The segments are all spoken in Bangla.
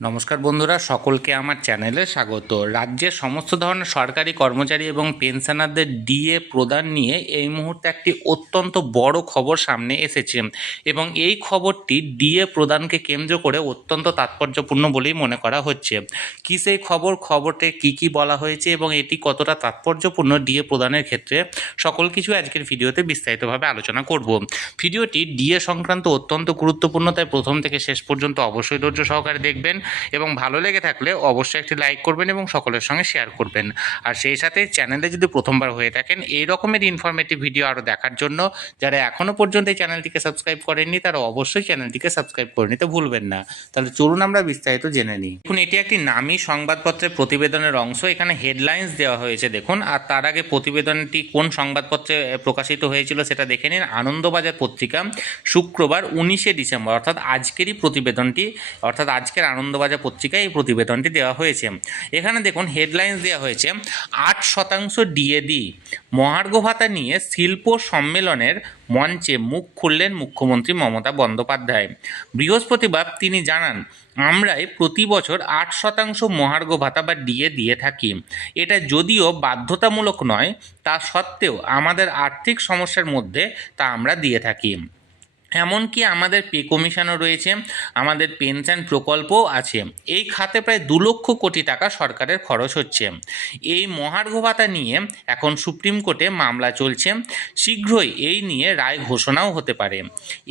নমস্কার বন্ধুরা, সকলকে আমার চ্যানেলে স্বাগত। রাজ্যের সমস্ত ধরনের সরকারি কর্মচারী এবং পেনশনারদের ডিএ প্রদান নিয়ে এই মুহূর্তে একটি অত্যন্ত বড় খবর সামনে এসেছে এবং এই খবরটি ডিএ প্রদানকে কেন্দ্র করে অত্যন্ত তাৎপর্যপূর্ণ বলেই মনে করা হচ্ছে। কী সেই খবরতে কী বলা হয়েছে এবং এটি কতটা তাৎপর্যপূর্ণ ডিএ প্রদানের ক্ষেত্রে, সকল কিছু আজকের ভিডিওতে বিস্তারিতভাবে আলোচনা করব। ভিডিওটি ডিএ সংক্রান্ত অত্যন্ত গুরুত্বপূর্ণ, তাই প্রথম থেকে শেষ পর্যন্ত অবশ্যই ধৈর্য সহকারে দেখবেন এবং ভালো লেগে থাকলে অবশ্যই একটি লাইক করবেন এবং সকলের সঙ্গে শেয়ার করবেন। আর সেই সাথে চ্যানেলে যদি প্রথমবার হয়ে থাকেন এই রকমের ইনফরমেটিভ ভিডিও আরও দেখার জন্য যারা এখনও পর্যন্ত এই চ্যানেলটিকে সাবস্ক্রাইব করেননি তারা অবশ্যই চ্যানেলটিকে সাবস্ক্রাইব করে নিতে ভুলবেন না। তাহলে চলুন আমরা বিস্তারিত জেনে নিই। দেখুন, এটি একটি নামী সংবাদপত্রের প্রতিবেদনের অংশ। এখানে হেডলাইন্স দেওয়া হয়েছে দেখুন। আর তার আগে প্রতিবেদনটি কোন সংবাদপত্রে প্রকাশিত হয়েছিল সেটা দেখে নিন। আনন্দবাজার পত্রিকা, শুক্রবার 19শে ডিসেম্বর, অর্থাৎ আজকেরই প্রতিবেদনটি, অর্থাৎ আজকের আনন্দবাজার পত্রিকায় এই প্রতিবেদনটি দেওয়া হয়েছে। এখানে দেখুন হেডলাইন্স দেওয়া হয়েছে 8% ডিএ দি, মহার্ঘ ভাতা নিয়ে শিল্প সম্মেলনের মঞ্চে মুখ খুললেন মুখ্যমন্ত্রী মমতা বন্দ্যোপাধ্যায়। বৃহস্পতিবার তিনি জানান, আমরাই প্রতি বছর 8% মহার্ঘ ভাতা বা ডিএ দিয়ে থাকি। এটা যদিও বাধ্যতামূলক নয়, তা সত্ত্বেও আমাদের আর্থিক সমস্যার মধ্যে তা আমরা দিয়ে থাকি। এমনকি আমাদের পে কমিশনও রয়েছে, আমাদের পেনশন প্রকল্পও আছে। এই খাতে প্রায় 2 লক্ষ কোটি টাকা সরকারের খরচ হচ্ছে। এই মহার্ঘ ভাতা নিয়ে এখন সুপ্রিম কোর্টে মামলা চলছে, শীঘ্রই এই নিয়ে রায় ঘোষণাও হতে পারে।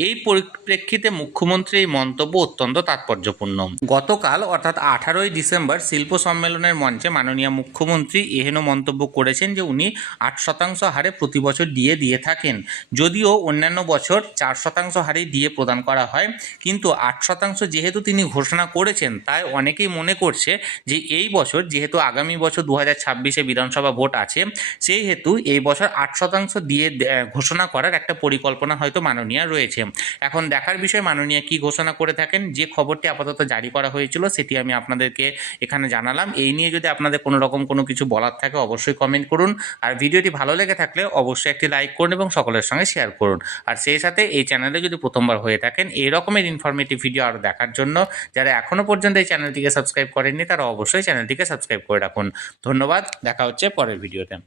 এই পরিপ্রেক্ষিতে মুখ্যমন্ত্রীর এই মন্তব্য অত্যন্ত তাৎপর্যপূর্ণ। গতকাল অর্থাৎ 18ই ডিসেম্বর শিল্প সম্মেলনের মঞ্চে মাননীয় মুখ্যমন্ত্রী এহেন মন্তব্য করেছেন যে উনি 8% হারে প্রতি বছর দিয়ে থাকেন। যদিও অন্যান্য বছর 4% হারে ডিএ প্রদান করা হয়, কিন্তু 8% যেহেতু তিনি ঘোষণা করেছেন, তাই অনেকেই মনে করছে যে এই বছর, যেহেতু আগামী বছর 2026-এ বিধানসভা ভোট আছে, সেই হেতু এই বছর 8% ডিএ ঘোষণা করার একটা পরিকল্পনা হয়তো মাননীয় রয়েছে। এখন দেখার বিষয় মাননীয় কী ঘোষণা করে থাকেন। যে খবরটি আপাতত জারি করা হয়েছিল সেটি আমি আপনাদেরকে এখানে জানালাম। এই নিয়ে যদি আপনাদের কোনো রকম কোনো কিছু বলার থাকে অবশ্যই কমেন্ট করুন। আর ভিডিওটি ভালো লেগে থাকলে অবশ্যই একটি লাইক করুন এবং সকলের সঙ্গে শেয়ার করুন। আর সেই সাথে এই চ্যানেলে যদি প্রথমবার হয়ে থাকেন এই রকমের ইনফরমেটিভ ভিডিও আরও দেখার জন্য যারা এখনও পর্যন্ত এই চ্যানেলটিকে সাবস্ক্রাইব করেননি তারা অবশ্যই চ্যানেলটিকে সাবস্ক্রাইব করে রাখুন। ধন্যবাদ, দেখা হচ্ছে পরের ভিডিওতে।